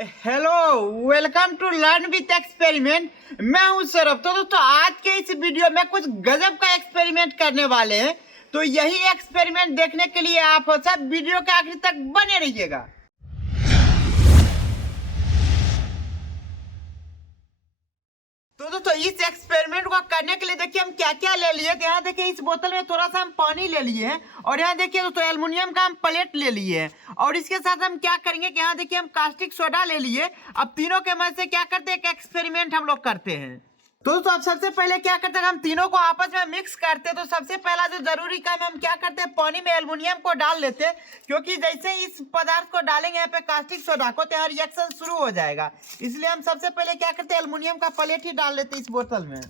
Hello, welcome to learn with experiment. मैं हूं सौरभ। तो दोस्तों, आज के इस वीडियो में कुछ गजब का एक्सपेरिमेंट करने वाले हैं। तो यही एक्सपेरिमेंट देखने के लिए आप सब वीडियो के आखिर तक बने रहिएगा। तो दोस्तों, इस एक्सपेरिमेंट को करने के लिए देखिए हम क्या क्या ले लिए। यहाँ देखिए इस बोतल में थोड़ा सा हम पानी ले लिए हैं, और यहाँ देखिए दोस्तों एल्युमिनियम का हम प्लेट ले लिए हैं। और इसके साथ हम क्या करेंगे कि यहाँ देखिए हम कास्टिक सोडा ले लिए। अब तीनों के मदद से क्या करते हैं, एक एक्सपेरिमेंट हम लोग करते हैं। तो दोस्तों, अब सबसे पहले क्या करते हैं, हम तीनों को आपस में मिक्स करते हैं। तो सबसे पहला जो जरूरी काम हम क्या करते हैं, पानी में एल्युमिनियम को डाल देते हैं, क्योंकि जैसे ही इस पदार्थ को डालेंगे यहाँ पे कास्टिक सोडा को, तो यहाँ रिएक्शन शुरू हो जाएगा। इसलिए हम सबसे पहले क्या करते हैं, एल्युमिनियम का प्लेट ही डाल देते हैं इस बोतल में।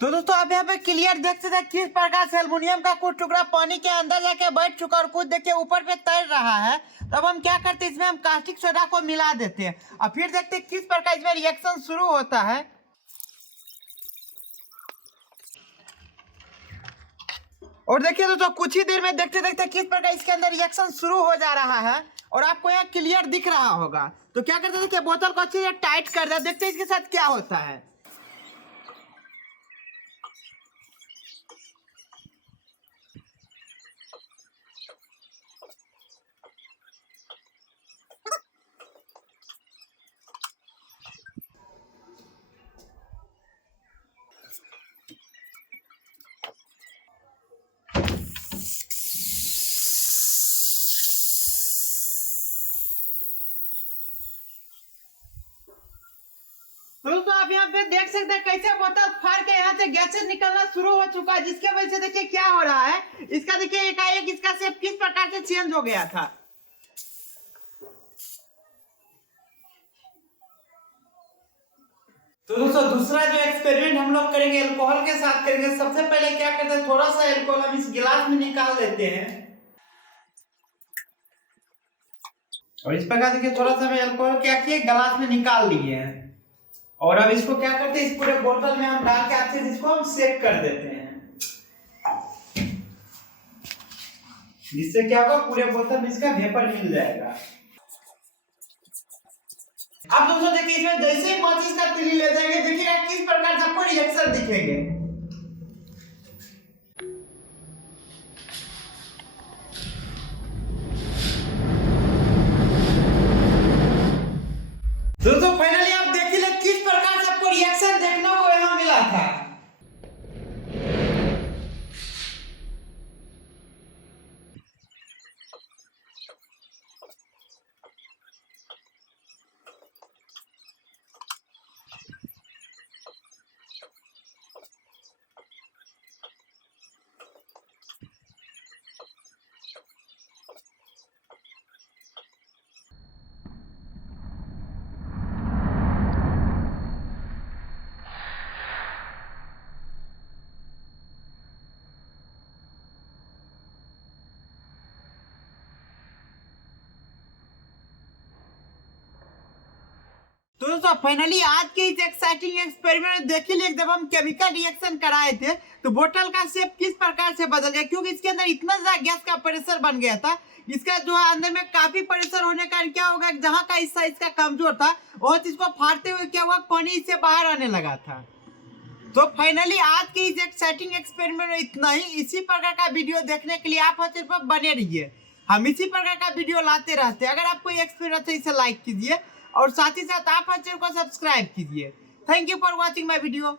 तो दोस्तों, आप यहाँ पे क्लियर देख सकते हैं किस प्रकार से एल्युमिनियम का कुछ टुकड़ा पानी के अंदर जाके बैठ चुका और कुछ देखिए ऊपर पे तैर रहा है। तब हम क्या करते हैं, इसमें हम कास्टिक सोडा को मिला देते हैं और फिर देखते हैं किस प्रकार इसमें रिएक्शन शुरू होता है। और देखिए दोस्तों, कुछ ही देर में देखते देखते किस प्रकार इसके अंदर रिएक्शन शुरू हो जा रहा है और आपको यहाँ क्लियर दिख रहा होगा। तो क्या करते हैं, देखिए बोतल को अच्छे से टाइट कर दे, देखते हैं इसके साथ क्या होता है। तो दोस्तों, आप यहाँ पे देख सकते हैं कैसे बोतल फाड़ के यहाँ से गैसेज निकलना शुरू हो चुका है, जिसके वजह से देखिए क्या हो रहा है। इसका देखिए एकाएक इसका शेप किस प्रकार से चेंज हो गया था। तो दोस्तों, दूसरा जो एक्सपेरिमेंट हम लोग करेंगे अल्कोहल के साथ करेंगे। सबसे पहले क्या करते हैं, थोड़ा सा अल्कोहल हम इस गिलास में निकाल लेते हैं और इस प्रकार देखिए थोड़ा सा मैं अल्कोहल क्या किए गिलास में निकाल लिए हैं। और अब इसको क्या करते हैं, इस पूरे बोतल में हम डाल के अच्छे से इसको हम सेक कर देते हैं, जिससे क्या होगा, पूरे बोतल में इसका वेपर मिल जाएगा। अब दोस्तों देखिए, इसमें जैसे ही माचिस का तिली ले जाएंगे, देखिएगा किस प्रकार से आपको रिएक्शन दिखेंगे। दोस्तों फाइनली आप देखिए किस प्रकार से आपको रिएक्शन देखने को यहाँ मिला था। तो दोस्तों फाइनली आज के इस एक्साइटिंग एक्सपेरिमेंट देख लिए, जब हम केमिकल रिएक्शन कराए थे तो बोतल का शेप किस प्रकार से बदल गया, क्योंकि इसके अंदर इतना ज्यादा गैस का प्रेशर बन गया था। इसका जो है अंदर में काफी प्रेशर होने का क्या होगा, जहां का हिस्सा इसका कमजोर था वो चीज को फाड़ते हुए क्या हुआ, पानी इससे बाहर आने लगा था। तो फाइनली आज के इस एक्साइटिंग एक्सपेरिमेंट में इतना ही। इसी प्रकार का वीडियो देखने के लिए आप सिर्फ बने रहिए, हम इसी प्रकार का वीडियो लाते रहते हैं। अगर आपको ये एक्सपीरियंस है इसे लाइक कीजिए और साथ ही साथ आप चैनल को सब्सक्राइब कीजिए। Thank you for watching my video.